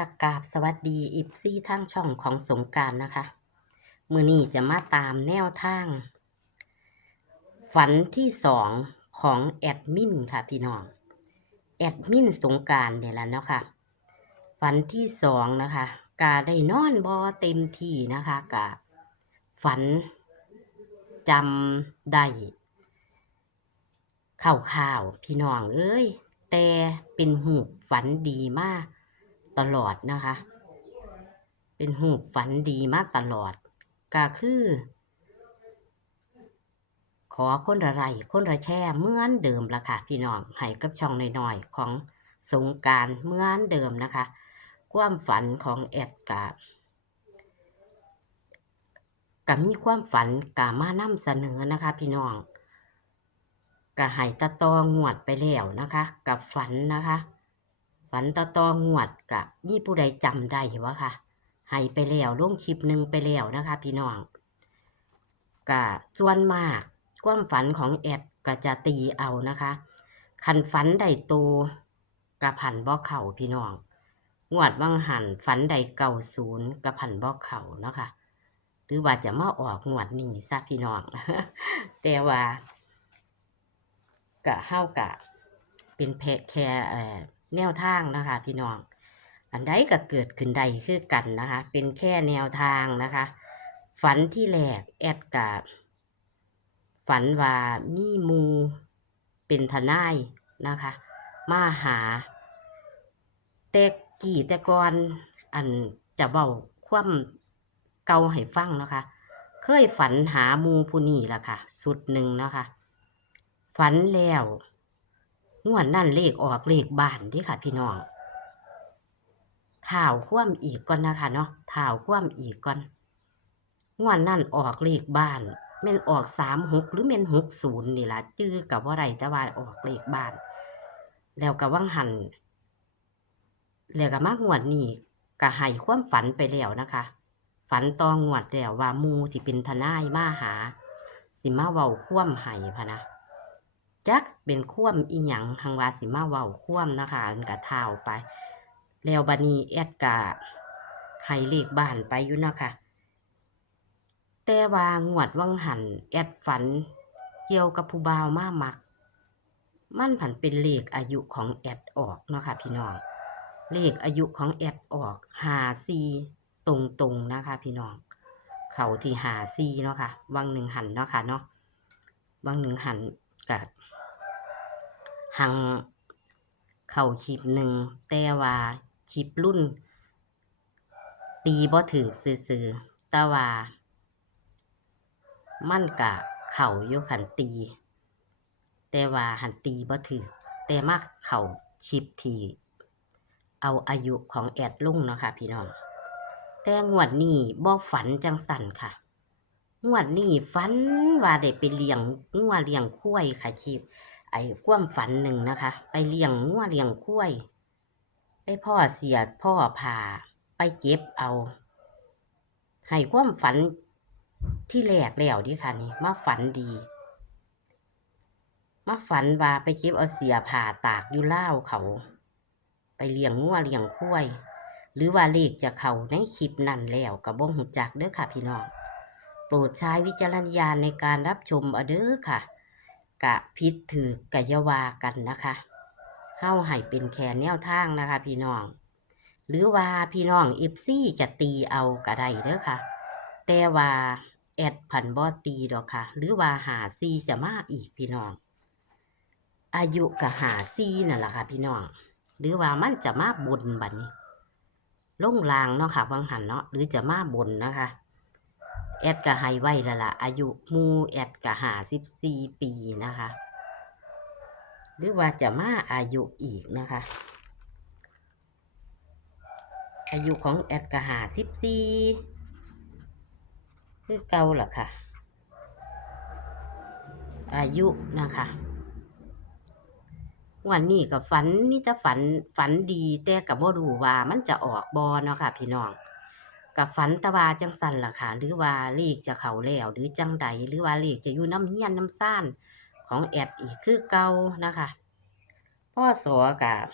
ค่ะกราบสวัสดีอิฟซี่ทางช่องของสงการนะคะ มือนี้จะมาตามแนวทาง ฝันที่สองของแอดมินค่ะพี่น้อง แอดมินสงการเนี่ยแหละเนาะค่ะ ฝันที่สองนะคะกาได้นอนบอเต็มที่นะคะกะฝันจำได้ข่าวๆพี่น้องเอ้ย แต่เป็นหูฝันดีมาก ตลอดนะคะ เป็นหูฝันดีมากตลอด ก็คือ ขอคนละไรคนละแช่เหมือนเดิมละค่ะ พี่น้องให้กับช่องน้อยๆ ของสงการเหมือนเดิมนะคะ ความฝันของแอดกากับมีความฝันกามานำเสนอนะคะ พี่น้องกะให้ตะตองหวดไปแล้วนะคะ กับฝันนะคะ ฝันตะตองวดกับมีผู้ใดจำได้วะค่ะให้ไปแล้วลงคลิปหนึ่งไปแล้วนะคะ พี่น้องกะส่วนมากความฝันของแอดก็จะตีเอานะคะคันฝันใดโตกะผันบ่เข่าพี่น้องงวดบางหันฝันใดเก่าศูนย์กะผันบ่เข่าเนาะค่ะหรือว่าจะมาออกงวดนี้ซะพี่น้องแต่ว่ากะเฮากะเป็นแพแค่ แนวทางนะคะ พี่น้อง อันใดก็เกิดขึ้นใดคือกันนะคะ เป็นแค่แนวทางนะคะ ฝันที่แรกแอดกาฝันว่ามีมูเป็นทนายนะคะ มาหา แต่กี่แต่ก่อนอันจะเบาความเกาให้ฟังนะคะ เคยฝันหามูผู้นี้ล่ะค่ะ สุดหนึ่งนะคะ ฝันแล้ว งวดนั่นเลขออกเลขบ้านดิค่ะ พี่น้องถ่าวคว่ำอีกก่อนนะคะเนาะถ่าวคว่ำอีกก่อนงวดนั่นออกเลขบ้านแม่นออกสามหกหรือแม่นหกศูนย์นี่ล่ะจื้อกับว่าไรแต่ว่าออกเลขบ้าน แล้วก็ว่างหันแล้วก็มากงวดนี้ก็ให้ความฝันไปแล้วนะคะ ฝันตองงวดแล้วว่ามูที่เป็นทนายมาหา สิมาเว้าคว่ำให้พะนะ จักเป็นคว่ำอีหยังทางว่าสิมาเว้าคว่ำนะคะอันกะเท้าไป แล้วบัดนี้แอดกะให้เลขบ้านไปอยู่นะคะแต่ว่างวดวังหันแอดฝันเกี่ยวกับผู้บ่าวมามัก มันผันเป็นเลขอายุของแอดออกเนาะค่ะพี่น้อง เลขอายุของแอดออกหาซีตรงๆนะคะพี่น้อง เขาที่หาซีเนาะค่ะ วังหนึ่งหันเนาะค่ะเนาะ วังหนึ่งหัน กับหังเข่าคลิปหนึ่งแต่ว่าคลิปรุ่น ตีบ่ถือซื่อๆแต่ว่า มันกะเข่าอยู่ขันตี แต่ว่าหันตีบ่ถือแต่มากเข่าคลิปทีเอาอายุของแอดลุ่งเนาะค่ะพี่น้อง แต่งวดนี้บ่ฝันจังสันค่ะ งวดนี้ฝันว่าได้ไปเลี้ยงงัวเลี้ยงคุ้ยค่ะคลิปไอ้ความฝันหนึ่งนะคะ ไปเลี้ยงงัวเลี้ยงคุ้ยไปพ่อเสียพ่อผ่าไปเก็บเอา ให้ความฝันที่แรกแล้วดิค่ะนี่มาฝันดี มาฝันว่าไปเก็บเอาเสียผ่าตากอยู่เล่าเขา ไปเลี้ยงงัวเลี้ยงคุ้ยหรือว่าเลขจะเขาในคลิปนั่นแล้วกับบ่หูจักเด้อค่ะพี่น้อง ปรดใช้วิจารณญาณในการรับชมเอาเด้อค่ะ กะพิษถือกะยาวากันนะคะเฮาให้เป็นแค่แนวทางนะคะ พี่น้อง หรือว่าพี่น้องเอฟซี่จะตีเอาก็ไดเด้อค่ะ แต่ว่าแอดผันบอตีดอกค่ะ หรือว่าหาซีจะมาอีกพี่น้อง อายุกับหาซีนั่นแหละค่ะ พี่น้อง หรือว่ามันจะมาบนบัดนี้ลงลางเนาะค่ะวังหันเนาะหรือจะมาบนนะคะ แอดก็ให้ไว้ละละอายุมูแอดก็หาสิบสี่ปีนะคะ หรือว่าจะมาอายุอีกนะคะ อายุของแอดก็หาสิบสี่คือเก่าล่ะค่ะ อายุนะคะวันนี้ก็ฝันมีแต่ฝันฝันดีแต่กับบ่รู้ว่ามันจะออกบอเนาะค่ะ พี่น้อง กับฝันตะวาจังสันล่ะค่ะ หรือว่าเลขจะเข้าแล้ว หรือจังใดหรือว่าเลขจะอยู่น้ำเฮียนน้ำซ่านของแอดอีกคือเก่านะคะพ่อสอกับ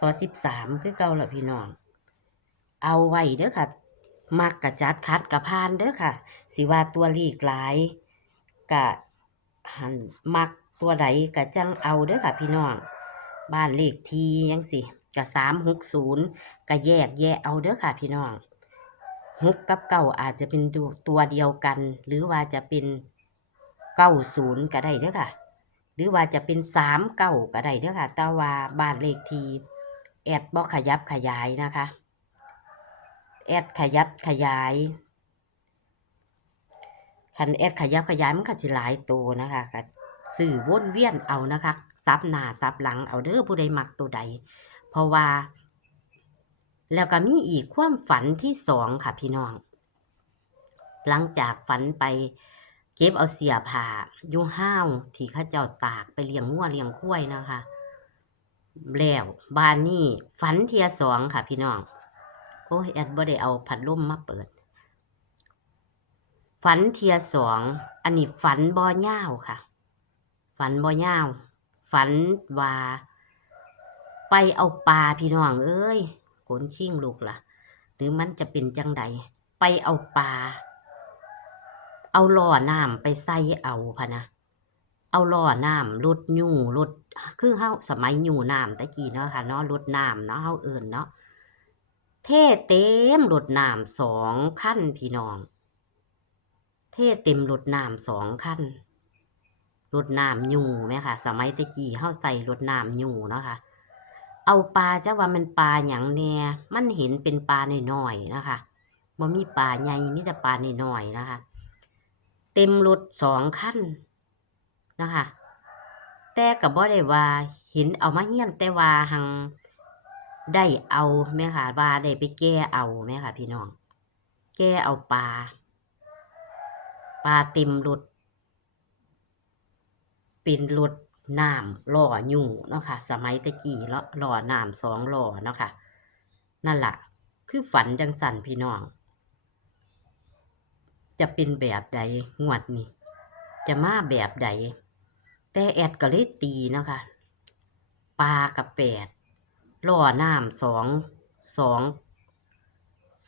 ศสิบสามคือเก่าล่ะพี่น้อง เอาไว้เด้อค่ะ มักกะจัดคัดกะพานเด้อค่ะ สิว่าตัวเลขหลายกะหันมักตัวใดกะจังเอาเด้อค่ะพี่น้อง บ้านเลขที่ยังสิกะสามหกศูนย์กะแยกแยะเอาเด้อค่ะพี่น้องหกกับเก้าอาจจะเป็นตัวเดียวกัน หรือว่าจะเป็นเก้าศูนย์ก็ได้เด้อค่ะ หรือว่าจะเป็นสามเก้าก็ได้เด้อค่ะแต่ว่าบ้านเลขทีแอดบ่ขยับขยายนะคะ แอดขยับขยายคันแอดขยับขยายมันก็สิหลายตัวนะคะ สื่อวนเวียนเอานะคะซับหน้าซับหลังเอาเด้อผู้ใดมักตัวใด เพราะว่า แล้วก็มีอีกความฝันที่สองค่ะพี่น้อง หลังจากฝันไปเก็บเอาเสียผ่ายู่ห้าวที่ข้าเจ้าตากไปเลี้ยงงัวเลี้ยงควยนะคะ แล้วบ้านนี้ฝันเทียสองค่ะพี่น้อง โอ้ยแอดบ่ได้เอาพัดลมมาเปิด ฝันเทียสอง อันนี้ฝันบ่ยาวค่ะ ฝันบ่ยาว ฝันว่า ไปเอาปลาพี่น้องเอ้ยขนชิ่งลูกล่ะ หรือมันจะเป็นจังใดไปเอาปลาเอาล่อน้ำไปใส่เอาพะนะเอาล่อน้ำลดยู่ลดคือเฮาสมัยยู่น้ำตะกี้เนาะค่ะเนาะลดน้ำเนาะเฮาเอิ้นเนาะเท่เต็มรถน้ำสองขั้นพี่น้อง เท่เต็มรถน้ำสองขั้น รถน้ำยูไหมค่ะ สมัยตะกี้เฮาใส่รถน้ำยูเนาะค่ะ เอาปลาจ้าว่ามันปลาหยังแน่มันเห็นเป็นปลาน้อยๆนะคะบ่มีปลาใหญ่มีแต่ปลาน้อยๆนะคะ เต็มรถสองขั้นนะคะ แต่ก็บ่ได้ว่าเห็นเอามาเฮียนแต่ว่าหังได้เอาแม่ค่ะว่าได้ไปแก้เอาแม่ค่ะ พี่น้อง แก้เอาปลาปลาเต็มรถ เป็นรถน้ำล่อยู่เนาะค่ะ สมัยตะกี้เลาะล่อน้ำสองล่อเนาะค่ะ นั่นล่ะ คือฝันจังสันพี่น้อง จะเป็นแบบใดงวดนี้ จะมาแบบใด แต่แอดก็เลยตีเนาะค่ะปลากับแปดล่อน้ำสองสอง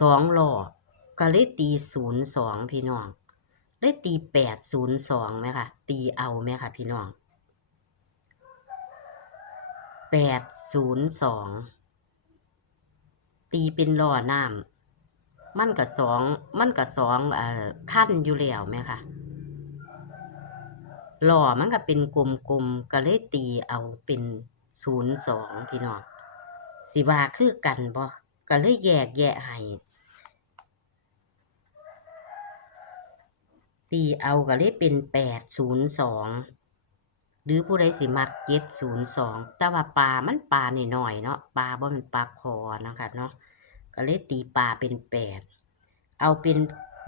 สองล่อก็เลยตีศูนย์สองพี่น้อง ได้ตีแปดศูนย์สองไหมคะตีเอาไหมคะพี่น้องแปดศูนย์สองตีเป็นล่อน้ำมันกับสองมันกับสองเอ่อขั้นอยู่แล้วไหมคะหล่อมันก็เป็นกลมๆก็เลยตีเอาเป็นศูนย์สองพี่น้องสิว่าคือกันบ่ก็เลยแยกแยะให้ ตีเอาก็เลยเป็นแปดศูนย์สองหรือผู้ใดสิมักเจ็ดศูนย์สองแต่ว่าปลามันปลาหน่อยๆเนาะปลาบ่มันปลาคอเนาะคะเนาะก็เลยตีปลาเป็นแปดเอาเป็น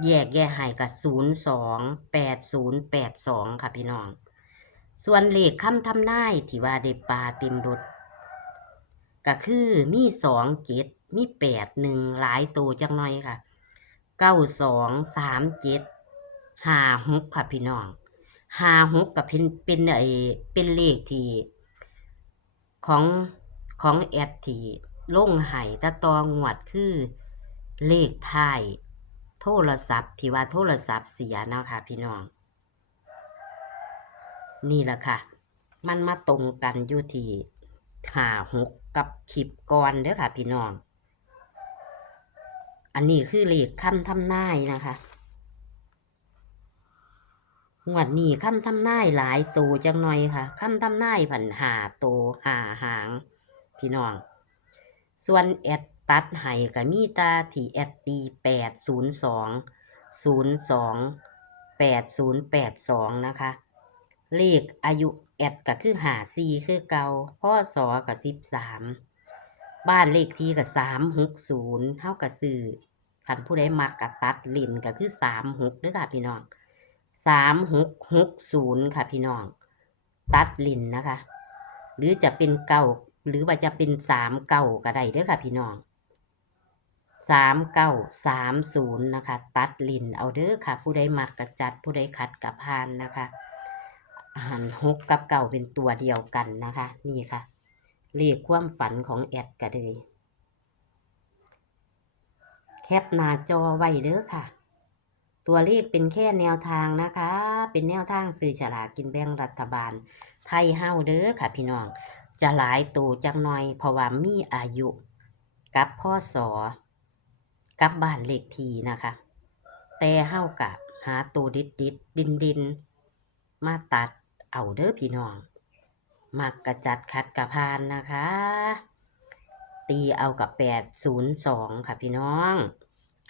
แยกแยะให้กับศูนย์สองแปดศูนย์แปดสองค่ะพี่น้อง ส่วนเลขคำทำนายที่ว่าได้ปลาเต็มรถก็คือมีสองเจ็ดมีแปดหนึ่งหลายตัวจังหน่อยค่ะเก้าสองสามเจ็ด ห้าหกค่ะพี่น้องห้าหกกับเป็นเป็นไอเป็นเลขที่ของของแอดที่ลงไห้ตะตองวดคือเลขท้ายโทรศัพท์ที่ว่าโทรศัพท์เสียเนาะค่ะ พี่น้อง นี่แหละค่ะ มันมาตรงกันอยู่ที่หาหกกับคลิปก่อนเด้อค่ะ พี่น้อง อันนี้คือเลขคำทำนายนะคะ งวดนี้คำทำนายหลายตัวจังหน่อยค่ะคำทำนายผันหาตัวหาหาง พี่น้อง ส่วนแอดตัดไห้กับมีตาที่แอดตีแปดศูนย์สองศูนย์สองแปดศูนย์แปดสองนะคะ เลขอายุแอดก็คือหาซีคือเกาพ่อสอกับสิบสามบ้านเลขที่กับสามหกศูนย์เท่ากับซื้อคันผู้ใดมักกับตัดลินก็คือสามหกด้วยค่ะพี่น้อง สามหกหกศูนย์ค่ะพี่น้อง ตัดลินนะคะ หรือจะเป็นเก้าหรือว่าจะเป็นสามเก้าก็ได้เด้อค่ะพี่น้องสามเก้าสามศูนย์นะคะ ตัดลินเอาเด้อค่ะ ผู้ใดมักกระจัด ผู้ใดขัดกับพานนะคะหันหกกับเก่าเป็นตัวเดียวกันนะคะ นี่ค่ะเลขความฝันของแอดก็เลยแคปหน้าจอไว้เด้อค่ะ ตัวเลขเป็นแค่แนวทางนะคะ เป็นแนวทางสื่อฉลากกินแบ่งรัฐบาล ไทยเฮาเด้อค่ะพี่น้อง จะหลายตัวจักหน่อยเพราะว่ามีอายุ กับพ่อสอกับบ้านเลขทีนะคะ แต่เฮากะหาตัวดิดดิดดินดิน มาตัดเอาเด้อพี่น้องมักกระจัดคัดกระพานนะคะ ตีเอากับแปดศูนย์สองค่ะพี่น้อง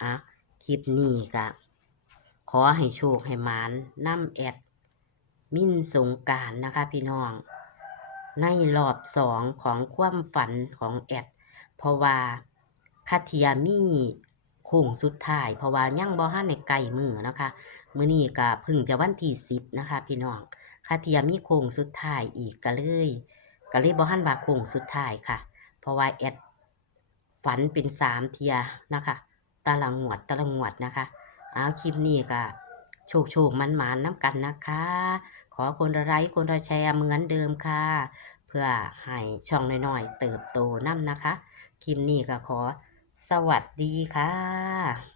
อะ คลิปนี้กะ ขอให้โชคให้หมานน้ำแอด มิ่นสงการนะคะพี่น้อง ในรอบสองของความฝันของแอด เพราะว่าคาเทียมีโค้งสุดท้าย เพราะว่ายังบ่ทันในไก่มือนะคะมือนี้ก็พึ่งจะวันที่สิบนะคะ พี่น้องคาเทียมีโค้งสุดท้ายอีกก็เลยก็เลยบ่ทันว่าโค้งสุดท้ายค่ะ เพราะว่าแอดฝันเป็นสามเทียนะคะตะละงวดตะละงวดนะคะ เอาคลิปนี้ก็โชคโชคมันหมานน้ำกันนะคะ ขอคนละไลค์คนละแชร์เหมือนเดิมค่ะ เพื่อให้ช่องน้อยๆ เติบโตน้ำนะคะ คลิปนี้ก็ขอสวัสดีค่ะ